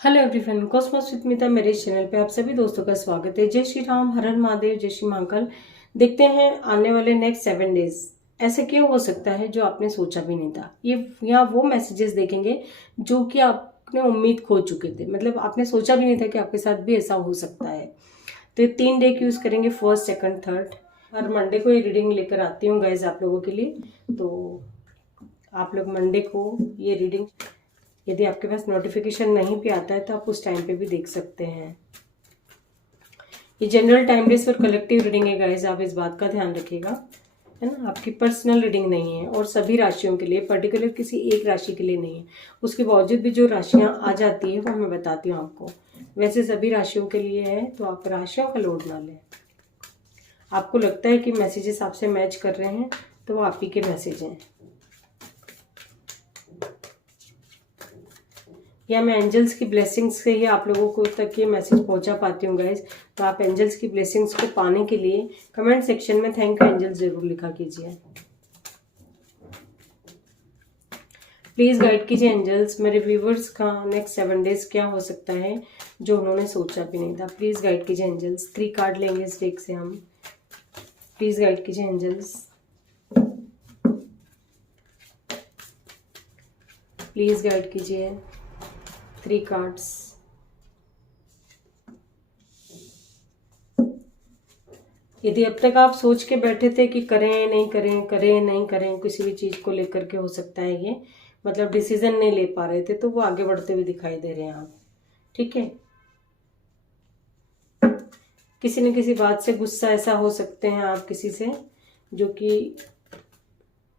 Hello everyone, Cosmos with मिता मेरे channel पे आप सभी दोस्तों का स्वागत है। जय श्री राम, हर हर महादेव, जय श्री महाकाल। देखते हैं आने वाले नेक्स्ट 7 डेज ऐसे क्यों हो सकता है जो आपने सोचा भी नहीं था। ये यहाँ वो मैसेजेस देखेंगे जो कि आपने उम्मीद खो चुके थे, मतलब आपने सोचा भी नहीं था कि आपके साथ भी ऐसा हो सकता है। तो ये 3 डे यूज करेंगे, फर्स्ट, सेकंड, थर्ड। हर मंडे को ये रीडिंग लेकर आती हूँ गाइज आप लोगों के लिए। तो आप लोग मंडे को ये रीडिंग, यदि आपके पास नोटिफिकेशन नहीं भी आता है तो आप उस टाइम पे भी देख सकते हैं। ये जनरल टाइम बेस और कलेक्टिव रीडिंग है गाइस, आप इस बात का ध्यान रखिएगा, है ना। आपकी पर्सनल रीडिंग नहीं है और सभी राशियों के लिए, पर्टिकुलर किसी एक राशि के लिए नहीं है। उसके बावजूद भी जो राशियां आ जाती है वो मैं बताती हूँ आपको। वैसे सभी राशियों के लिए है, तो आप राशियों का लोड ना लें। आपको लगता है कि मैसेजेस आपसे मैच कर रहे हैं तो वो आप ही के मैसेज हैं, या मैं एंजल्स की ब्लेसिंग्स से ही आप लोगों को तक ये मैसेज पहुंचा पाती हूँ गाइज। तो आप एंजल्स की ब्लेसिंग्स को पाने के लिए कमेंट सेक्शन में थैंक यू एंजल्स जरूर लिखा कीजिए। प्लीज गाइड कीजिए एंजल्स, मेरे व्यूवर्स का नेक्स्ट 7 डेज क्या हो सकता है जो उन्होंने सोचा भी नहीं था। प्लीज गाइड कीजिए एंजल्स। 3 कार्ड लेंगे इस डेक से हम। प्लीज गाइड कीजिए एंजल्स, प्लीज गाइड कीजिए। 3 कार्ड्स। यदि अब तक आप सोच के बैठे थे कि करें नहीं करें, करें नहीं करें, किसी भी चीज को लेकर के हो सकता है ये, मतलब डिसीजन नहीं ले पा रहे थे, तो वो आगे बढ़ते हुए दिखाई दे रहे हैं आप। ठीक है, किसी न किसी बात से गुस्सा ऐसा हो सकते हैं आप किसी से, जो कि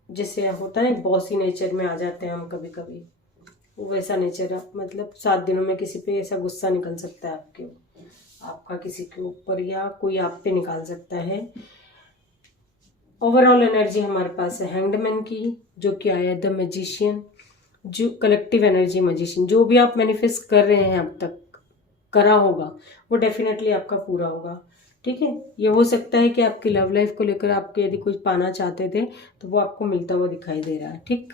जैसे होता है बॉसी नेचर में आ जाते हैं हम कभी कभी, वो वैसा नेचर, मतलब 7 दिनों में किसी पे ऐसा गुस्सा निकल सकता है आपका किसी के ऊपर, या कोई आप पे निकाल सकता है। ओवरऑल एनर्जी हमारे पास है हैंगड की, जो कि आया द मैजिशियन, जो कलेक्टिव एनर्जी मैजिशियन। जो भी आप मैनिफेस्ट कर रहे हैं अब तक करा होगा वो डेफिनेटली आपका पूरा होगा। ठीक है, ये हो सकता है कि आपकी लव लाइफ को लेकर आपके यदि कुछ पाना चाहते थे तो वो आपको मिलता हुआ दिखाई दे रहा है। ठीक,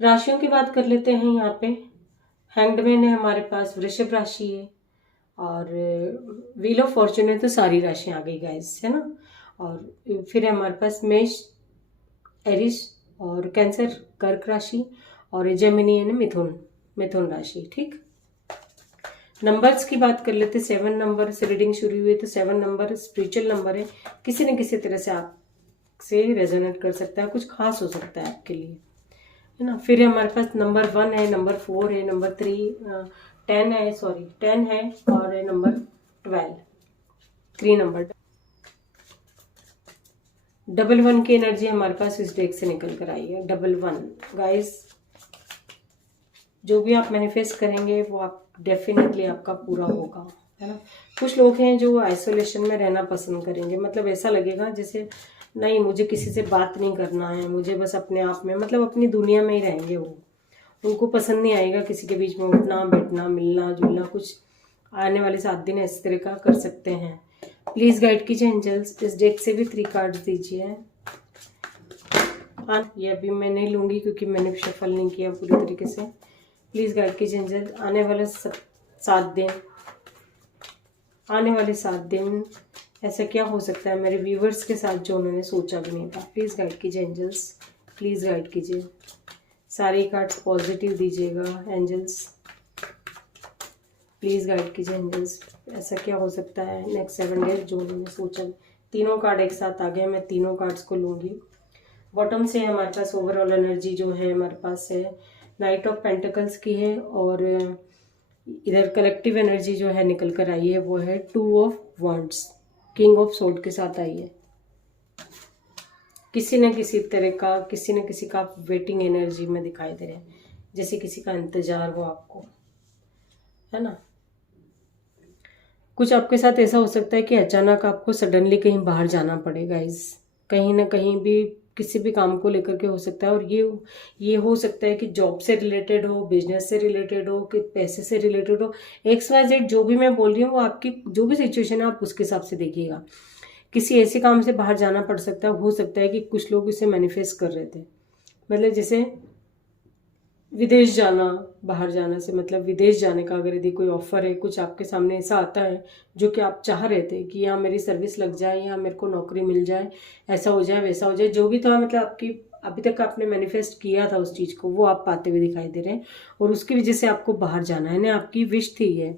राशियों की बात कर लेते हैं। यहाँ पे हैंगडमैन है हमारे पास, वृषभ राशि है, और व्हील ऑफ फॉर्चून है, तो सारी राशियां आ गई गाइस, है ना। और फिर है हमारे पास मेष, एरिस और कैंसर, कर्क राशि, और जेमिनी है मिथुन, मिथुन राशि। ठीक, नंबर्स की बात कर लेते। 7 नंबर से रीडिंग शुरू हुई, तो 7 नंबर स्पिरिचुअल नंबर है, किसी न किसी तरह से आपसे रेजोनेट कर सकता है, कुछ खास हो सकता है आपके लिए, है ना। फिर हमारे पास नंबर 1 है, नंबर 4 है, नंबर 10 है, सॉरी 10 है, और नंबर 12, 3 नंबर। 11 की एनर्जी हमारे पास इस डेक से निकल कर आई है। 11 गाइस, जो भी आप मैनिफेस्ट करेंगे वो आप डेफिनेटली आपका पूरा होगा, है ना। कुछ लोग हैं जो आइसोलेशन में रहना पसंद करेंगे, मतलब ऐसा लगेगा जैसे नहीं, मुझे किसी से बात नहीं करना है, मुझे बस अपने आप में, मतलब अपनी दुनिया में ही रहेंगे वो। उनको पसंद नहीं आएगा किसी के बीच में उठना बैठना, मिलना जुलना। कुछ आने वाले 7 दिन इस तरह का कर सकते हैं। प्लीज गाइड कीजिए एंजल्स, इस डेक से भी 3 कार्ड्स दीजिए। हाँ, ये अभी मैं नहीं लूंगी क्योंकि मैंने शफल नहीं किया पूरी तरीके से। प्लीज गाइड कीजिए एंजल, आने वाले 7 दिन, आने वाले 7 दिन ऐसा क्या हो सकता है मेरे व्यूवर्स के साथ जो उन्होंने सोचा भी नहीं था। प्लीज गाइड कीजिए एंजल्स, प्लीज गाइड कीजिए। सारे कार्ड्स पॉजिटिव दीजिएगा एंजल्स, प्लीज गाइड कीजिए एंजल्स। ऐसा क्या हो सकता है नेक्स्ट 7 डेज जो उन्होंने सोचा। तीनों कार्ड एक साथ आ गए, मैं तीनों कार्ड्स को लूंगी। बॉटम से हमारे पास ओवरऑल एनर्जी जो है हमारे पास है नाइट ऑफ पेंटिकल्स की है, और इधर कलेक्टिव एनर्जी जो है निकल कर आई है वो है 2 of wands, king of sold के साथ आई है। किसी न किसी तरह का, किसी न किसी का वेटिंग एनर्जी में दिखाई दे रहे हैं, जैसे किसी का इंतजार हो आपको, है ना। कुछ आपके साथ ऐसा हो सकता है कि अचानक आपको सडनली कहीं बाहर जाना पड़े गाइस, कहीं ना कहीं भी किसी भी काम को लेकर के हो सकता है। और ये हो सकता है कि जॉब से रिलेटेड हो, बिजनेस से रिलेटेड हो, कि पैसे से रिलेटेड हो, XYZ जो भी मैं बोल रही हूँ वो आपकी जो भी सिचुएशन है आप उसके हिसाब से देखिएगा। किसी ऐसे काम से बाहर जाना पड़ सकता है, हो सकता है कि कुछ लोग इसे मैनिफेस्ट कर रहे थे, मतलब जैसे विदेश जाना, बाहर जाना से मतलब विदेश जाने का अगर यदि कोई ऑफर है, कुछ आपके सामने ऐसा आता है जो कि आप चाह रहे थे कि यहाँ मेरी सर्विस लग जाए, यहाँ मेरे को नौकरी मिल जाए, ऐसा हो जाए वैसा हो जाए, जो भी था मतलब आपकी अभी तक आपने मैनिफेस्ट किया था उस चीज़ को, वो आप पाते हुए दिखाई दे रहे हैं। और उसकी वजह से आपको बाहर जाना है ना, आपकी विश थी ये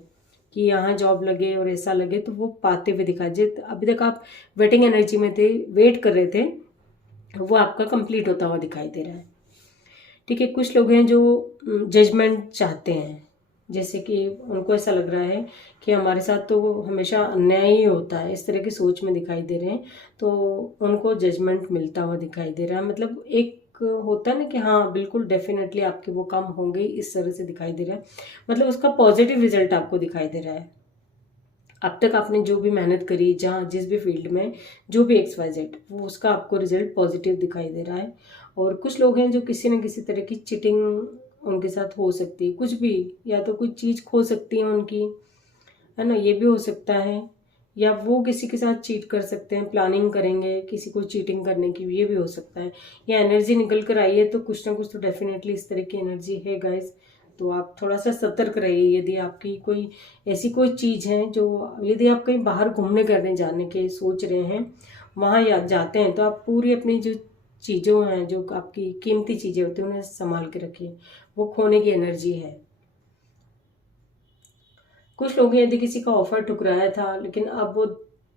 कि यहाँ जॉब लगे और ऐसा लगे, तो वो पाते हुए दिखाई दे। अभी तक आप वेटिंग एनर्जी में थे, वेट कर रहे थे, वो आपका कंप्लीट होता हुआ दिखाई दे रहा है। ठीक है, कुछ लोग हैं जो जजमेंट चाहते हैं, जैसे कि उनको ऐसा लग रहा है कि हमारे साथ तो हमेशा अन्याय ही होता है, इस तरह की सोच में दिखाई दे रहे हैं, तो उनको जजमेंट मिलता हुआ दिखाई दे रहा है। मतलब एक होता है ना कि हाँ बिल्कुल डेफिनेटली आपके वो काम होंगे, इस तरह से दिखाई दे रहा है। मतलब उसका पॉजिटिव रिजल्ट आपको दिखाई दे रहा है। अब तक आपने जो भी मेहनत करी, जहाँ जिस भी फील्ड में जो भी XYZ, वो उसका आपको रिजल्ट पॉजिटिव दिखाई दे रहा है। और कुछ लोग हैं जो किसी न किसी तरह की चीटिंग उनके साथ हो सकती है, कुछ भी, या तो कुछ चीज़ खो सकती है उनकी, है ना, ये भी हो सकता है, या वो किसी के साथ चीट कर सकते हैं, प्लानिंग करेंगे किसी को चीटिंग करने की, ये भी हो सकता है। या एनर्जी निकल कर आई है तो कुछ ना कुछ तो डेफिनेटली इस तरह की एनर्जी है गाइज। तो आप थोड़ा सा सतर्क रहिए। यदि आपकी कोई ऐसी कोई चीज़ है जो, यदि आप कहीं बाहर घूमने करने जाने के सोच रहे हैं, वहाँ या जाते हैं, तो आप पूरी अपनी जो चीज़ों हैं, जो आपकी कीमती चीज़ें होती हैं, उन्हें संभाल के रखिए। वो खोने की एनर्जी है। कुछ लोग यदि किसी का ऑफर ठुकराया था, लेकिन अब वो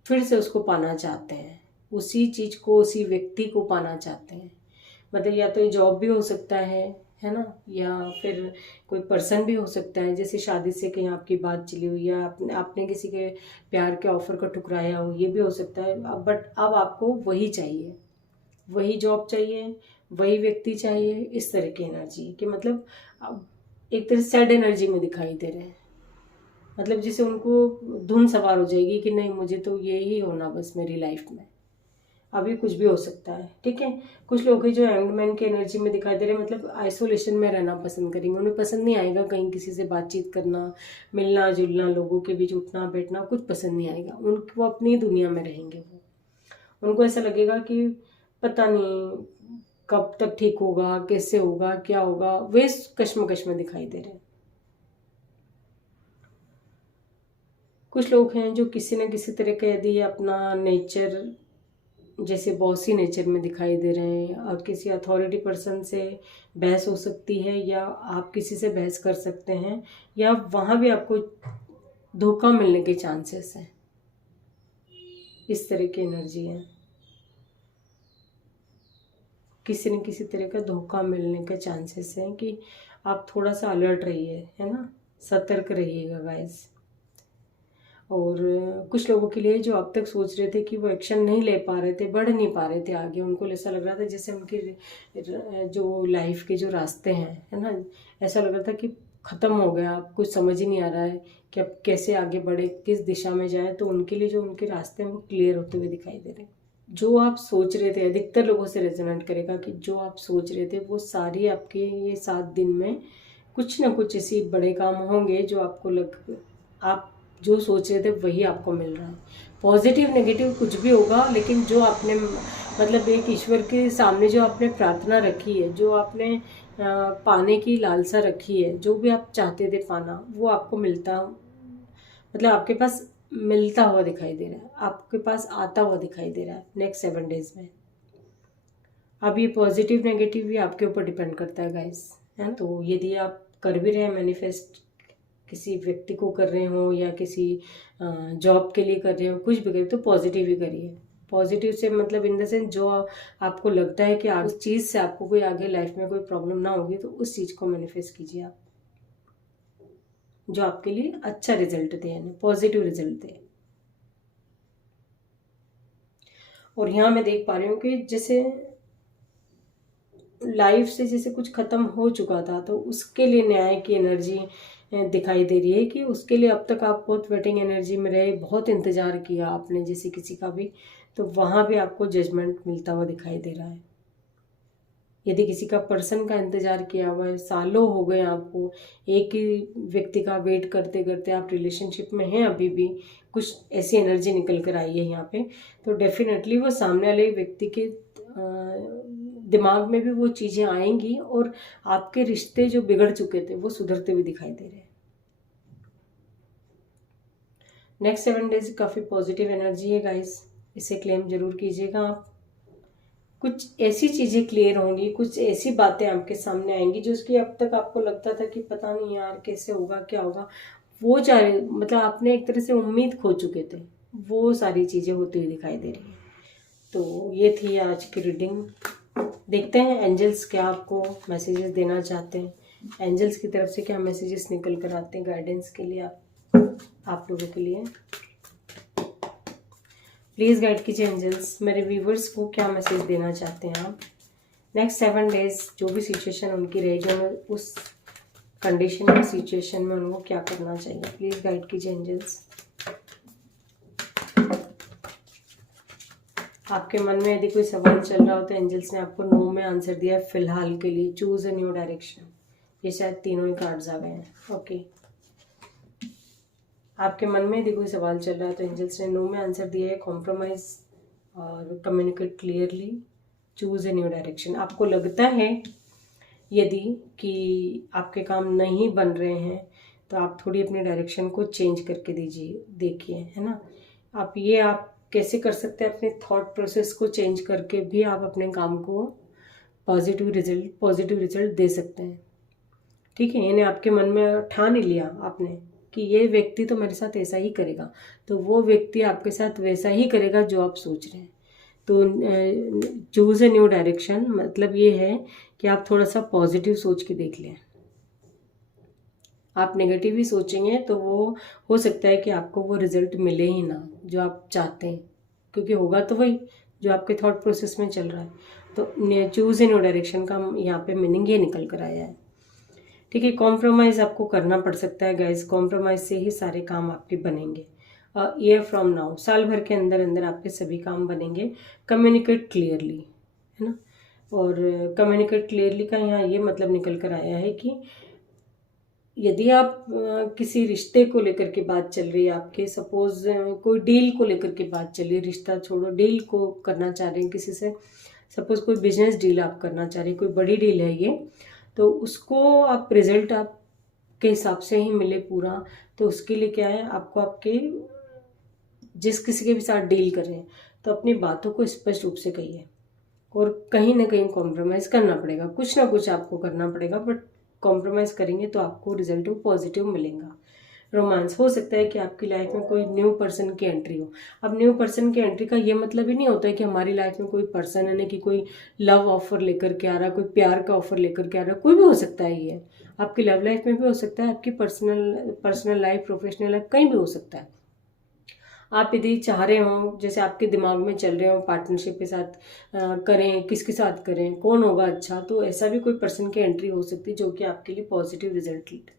फिर से उसको पाना चाहते हैं, उसी चीज़ को, उसी व्यक्ति को पाना चाहते हैं। मतलब या तो ये जॉब भी हो सकता है ना, या फिर कोई पर्सन भी हो सकता है, जैसे शादी से कहीं आपकी बात चली हुई, या आपने किसी के प्यार के ऑफर को ठुकराया हो, ये भी हो सकता है। बट अब आपको वही चाहिए, वही जॉब चाहिए, वही व्यक्ति चाहिए, इस तरह की एनर्जी कि मतलब अब एक तरह सैड एनर्जी में दिखाई दे रहे हैं। मतलब जैसे उनको धुन सवार हो जाएगी कि नहीं, मुझे तो ये ही होना बस मेरी लाइफ में। अभी कुछ भी हो सकता है। ठीक है, कुछ लोग हैं जो हैंगमैन की एनर्जी में दिखाई दे रहे हैं, मतलब आइसोलेशन में रहना पसंद करेंगे। उन्हें पसंद नहीं आएगा कहीं किसी से बातचीत करना, मिलना जुलना, लोगों के बीच उठना बैठना, कुछ पसंद नहीं आएगा। वो अपनी दुनिया में रहेंगे। उनको ऐसा लगेगा कि पता नहीं कब तक ठीक होगा, कैसे होगा, क्या होगा, वे कश्मकश में दिखाई दे रहे हैं। कुछ लोग हैं जो किसी न किसी तरह का यदि अपना नेचर जैसे बॉसी नेचर में दिखाई दे रहे हैं, और किसी अथॉरिटी पर्सन से बहस हो सकती है, या आप किसी से बहस कर सकते हैं, या वहाँ भी आपको धोखा मिलने के चांसेस हैं। इस तरह की एनर्जी है, किसी न किसी तरह का धोखा मिलने के चांसेस हैं कि आप थोड़ा सा अलर्ट रहिए, है ना, सतर्क रहिएगा गाइस। और कुछ लोगों के लिए जो अब तक सोच रहे थे कि वो एक्शन नहीं ले पा रहे थे, बढ़ नहीं पा रहे थे आगे, उनको ऐसा लग रहा था जैसे उनकी जो लाइफ के जो रास्ते हैं, है ना, ऐसा लग रहा था कि ख़त्म हो गया, कुछ समझ ही नहीं आ रहा है कि अब कैसे आगे बढ़े, किस दिशा में जाए। तो उनके लिए जो उनके रास्ते हैं वो क्लियर होते हुए दिखाई दे रहे हैं। जो आप सोच रहे थे, अधिकतर लोगों से रेजोनेट करेगा कि जो आप सोच रहे थे वो सारी आपके ये 7 दिन में कुछ ना कुछ ऐसी बड़े काम होंगे जो आपको आप जो सोच रहे थे वही आपको मिल रहा है। पॉजिटिव नेगेटिव कुछ भी होगा, लेकिन जो आपने मतलब एक ईश्वर के सामने जो आपने प्रार्थना रखी है, जो आपने पाने की लालसा रखी है, जो भी आप चाहते थे पाना, वो आपको मिलता, मतलब आपके पास मिलता हुआ दिखाई दे रहा है, आपके पास आता हुआ दिखाई दे रहा है नेक्स्ट 7 डेज में। अब ये पॉजिटिव नेगेटिव भी आपके ऊपर डिपेंड करता है गाइस, है। तो यदि आप कर भी रहे हैं मैनिफेस्ट, किसी व्यक्ति को कर रहे हो या किसी जॉब के लिए कर रहे हो, कुछ भी करिए तो पॉजिटिव ही करिए। पॉजिटिव से मतलब इन द सेंस जो आपको लगता है कि उस चीज़ से आपको कोई आगे लाइफ में कोई प्रॉब्लम ना होगी, तो उस चीज़ को मैनिफेस्ट कीजिए आप, जो आपके लिए अच्छा रिजल्ट दे, यानी पॉजिटिव रिजल्ट दे। और यहाँ मैं देख पा रही हूँ कि जैसे लाइफ से जैसे कुछ खत्म हो चुका था, तो उसके लिए न्याय की एनर्जी दिखाई दे रही है कि उसके लिए अब तक आप बहुत वेटिंग एनर्जी में रहे, बहुत इंतजार किया आपने जैसे किसी का भी, तो वहाँ भी आपको जजमेंट मिलता हुआ दिखाई दे रहा है। यदि किसी का पर्सन का इंतजार किया हुआ है, सालों हो गए आपको एक ही व्यक्ति का वेट करते करते, आप रिलेशनशिप में हैं अभी भी, कुछ ऐसी एनर्जी निकल कर आई है यहाँ पे, तो डेफिनेटली वो सामने वाले व्यक्ति के दिमाग में भी वो चीज़ें आएंगी और आपके रिश्ते जो बिगड़ चुके थे वो सुधरते हुए दिखाई दे रहे हैं। नेक्स्ट 7 डेज काफ़ी पॉजिटिव एनर्जी है गाइस, इसे क्लेम जरूर कीजिएगा आप। कुछ ऐसी चीज़ें क्लियर होंगी, कुछ ऐसी बातें आपके सामने आएंगी जो उसकी अब तक आपको लगता था कि पता नहीं यार कैसे होगा क्या होगा, वो चाहे मतलब आपने एक तरह से उम्मीद खो चुके थे, वो सारी चीज़ें होती हुई दिखाई दे रही हैं। तो ये थी आज की रीडिंग। देखते हैं एंजल्स क्या आपको मैसेजेस देना चाहते हैं, एंजल्स की तरफ से क्या मैसेजेस निकल कर आते हैं गाइडेंस के लिए आप लोगों के लिए। प्लीज़ गाइड कीजिए एंजल्स, मेरे व्यूवर्स को क्या मैसेज देना चाहते हैं आप। नेक्स्ट 7 डेज जो भी सिचुएशन उनकी रहेगी, उन्हें उस कंडीशन में सिचुएशन में उनको क्या करना चाहिए, प्लीज़ गाइड कीजिए एंजल्स। आपके मन में यदि कोई सवाल चल रहा हो तो एंजल्स ने आपको नो में आंसर दिया है फिलहाल के लिए। चूज अ न्यू डायरेक्शन, ये शायद तीनों ही कार्ड्स आ गए हैं। ओके, आपके मन में यदि कोई सवाल चल रहा है तो एंजल्स ने नो में आंसर दिया है कॉम्प्रोमाइज और communicate clearly, choose a new direction. आपको लगता है यदि कि आपके काम नहीं बन रहे हैं तो आप थोड़ी अपनी डायरेक्शन को चेंज करके देखिए, है ना। आप कैसे कर सकते हैं, अपने थॉट प्रोसेस को चेंज करके भी आप अपने काम को पॉजिटिव रिजल्ट दे सकते हैं। ठीक है, यानी आपके मन में ठान ही लिया आपने कि ये व्यक्ति तो मेरे साथ ऐसा ही करेगा, तो वो व्यक्ति आपके साथ वैसा ही करेगा जो आप सोच रहे हैं। तो चूज ए न्यू डायरेक्शन मतलब ये है कि आप थोड़ा सा पॉजिटिव सोच के देख लें। आप नेगेटिव ही सोचेंगे तो वो हो सकता है कि आपको वो रिजल्ट मिले ही ना जो आप चाहते हैं, क्योंकि होगा तो वही जो आपके थॉट प्रोसेस में चल रहा है। तो चूज ए न्यू डायरेक्शन का यहाँ पे मीनिंग ये निकल कर आया है। ठीक है, कॉम्प्रोमाइज़ आपको करना पड़ सकता है गाइज, कॉम्प्रोमाइज़ से ही सारे काम आपके बनेंगे। ईयर फ्रॉम नाउ, साल भर के अंदर अंदर आपके सभी काम बनेंगे। कम्युनिकेट क्लियरली, है ना। और कम्युनिकेट क्लियरली का यहाँ ये मतलब निकल कर आया है कि यदि आप किसी रिश्ते को लेकर के बात चल रही है आपके, सपोज कोई डील को लेकर के बात चल रही है, रिश्ता छोड़ो डील को करना चाह रहे हैं किसी से, सपोज कोई बिजनेस डील आप करना चाह रहे हैं, कोई बड़ी डील है ये, तो उसको आप रिजल्ट आपके हिसाब से ही मिले पूरा, तो उसके लिए क्या है, आपको आपके जिस किसी के भी साथ डील कर रहे हैं तो अपनी बातों को स्पष्ट रूप से कहिए, और कहीं ना कहीं कॉम्प्रोमाइज़ करना पड़ेगा, कुछ ना कुछ आपको करना पड़ेगा, बट कॉम्प्रोमाइज़ करेंगे तो आपको रिजल्ट पॉजिटिव मिलेगा। रोमांस, हो सकता है कि आपकी लाइफ में कोई न्यू पर्सन की एंट्री हो। अब न्यू पर्सन की एंट्री का ये मतलब ही नहीं होता है कि हमारी लाइफ में कोई पर्सन है ना कि कोई लव ऑफर लेकर के आ रहा, कोई प्यार का ऑफर लेकर के आ रहा, कोई भी हो सकता है। ये आपकी लव लाइफ में भी हो सकता है, आपकी पर्सनल लाइफ, प्रोफेशनल लाइफ, कहीं भी हो सकता है। आप यदि चाह रहे हो, जैसे आपके दिमाग में चल रहे हो पार्टनरशिप के साथ करें, किसके साथ करें, कौन होगा अच्छा, तो ऐसा भी कोई पर्सन की एंट्री हो सकती है जो कि आपके लिए पॉजिटिव रिजल्ट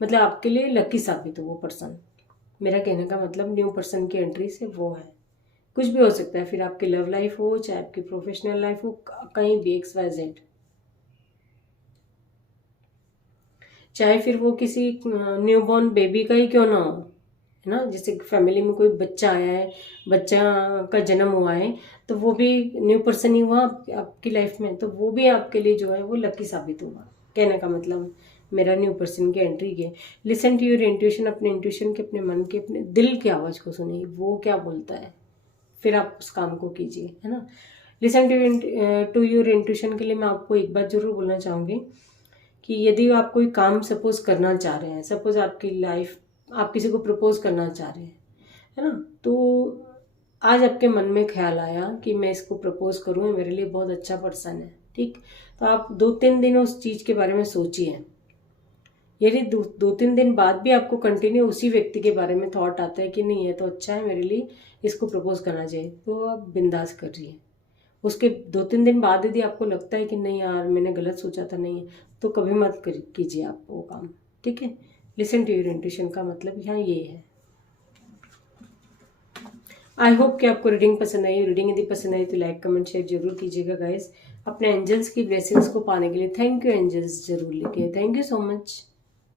मतलब आपके लिए लकी साबित हो वो पर्सन। मेरा कहने का मतलब न्यू पर्सन की एंट्री से वो है, कुछ भी हो सकता है, फिर आपकी लव लाइफ हो चाहे आपकी प्रोफेशनल लाइफ हो, कहीं भी XYZ, चाहे फिर वो किसी न्यूबॉर्न बेबी का ही क्यों ना हो, है ना। जैसे फैमिली में कोई बच्चा आया है, बच्चा का जन्म हुआ है, तो वो भी न्यू पर्सन ही हुआ आपकी लाइफ में, तो वो भी आपके लिए जो है वो लकी साबित होगा। कहने का मतलब मेरा न्यू पर्सन की एंट्री के लिसन टू योर इंट्यूशन, अपने इंट्यूशन के, अपने मन के, अपने दिल की आवाज़ को सुनिए, वो क्या बोलता है, फिर आप उस काम को कीजिए, है ना। लिसन टू योर इंट्यूशन के लिए मैं आपको एक बात जरूर बोलना चाहूँगी कि यदि आप कोई काम सपोज करना चाह रहे हैं, सपोज आपकी लाइफ, आप किसी को प्रपोज करना चाह रहे हैं, है ना, तो आज आपके मन में ख्याल आया कि मैं इसको प्रपोज करूँ, मेरे लिए बहुत अच्छा पर्सन है, ठीक, तो आप 2-3 दिन उस चीज़ के बारे में सोचिए। यदि 2-3 दिन बाद भी आपको कंटिन्यू उसी व्यक्ति के बारे में थॉट आता है कि नहीं ये तो अच्छा है, मेरे लिए इसको प्रपोज करना चाहिए, तो आप बिंदास करिए। उसके 2-3 दिन बाद यदि आपको लगता है कि नहीं यार मैंने गलत सोचा था, नहीं है, तो कभी मत कीजिए आप वो काम, ठीक है। लिसन टू योर इंट्यूशन का मतलब यहाँ ये है। आई होप कि आपको रीडिंग पसंद आई। रीडिंग यदि पसंद आई तो लाइक कमेंट शेयर जरूर कीजिएगा गाइस। अपने एंजल्स की ब्लेसिंग्स को पाने के लिए थैंक यू एंजल्स जरूर लिखिए। Thank you so much.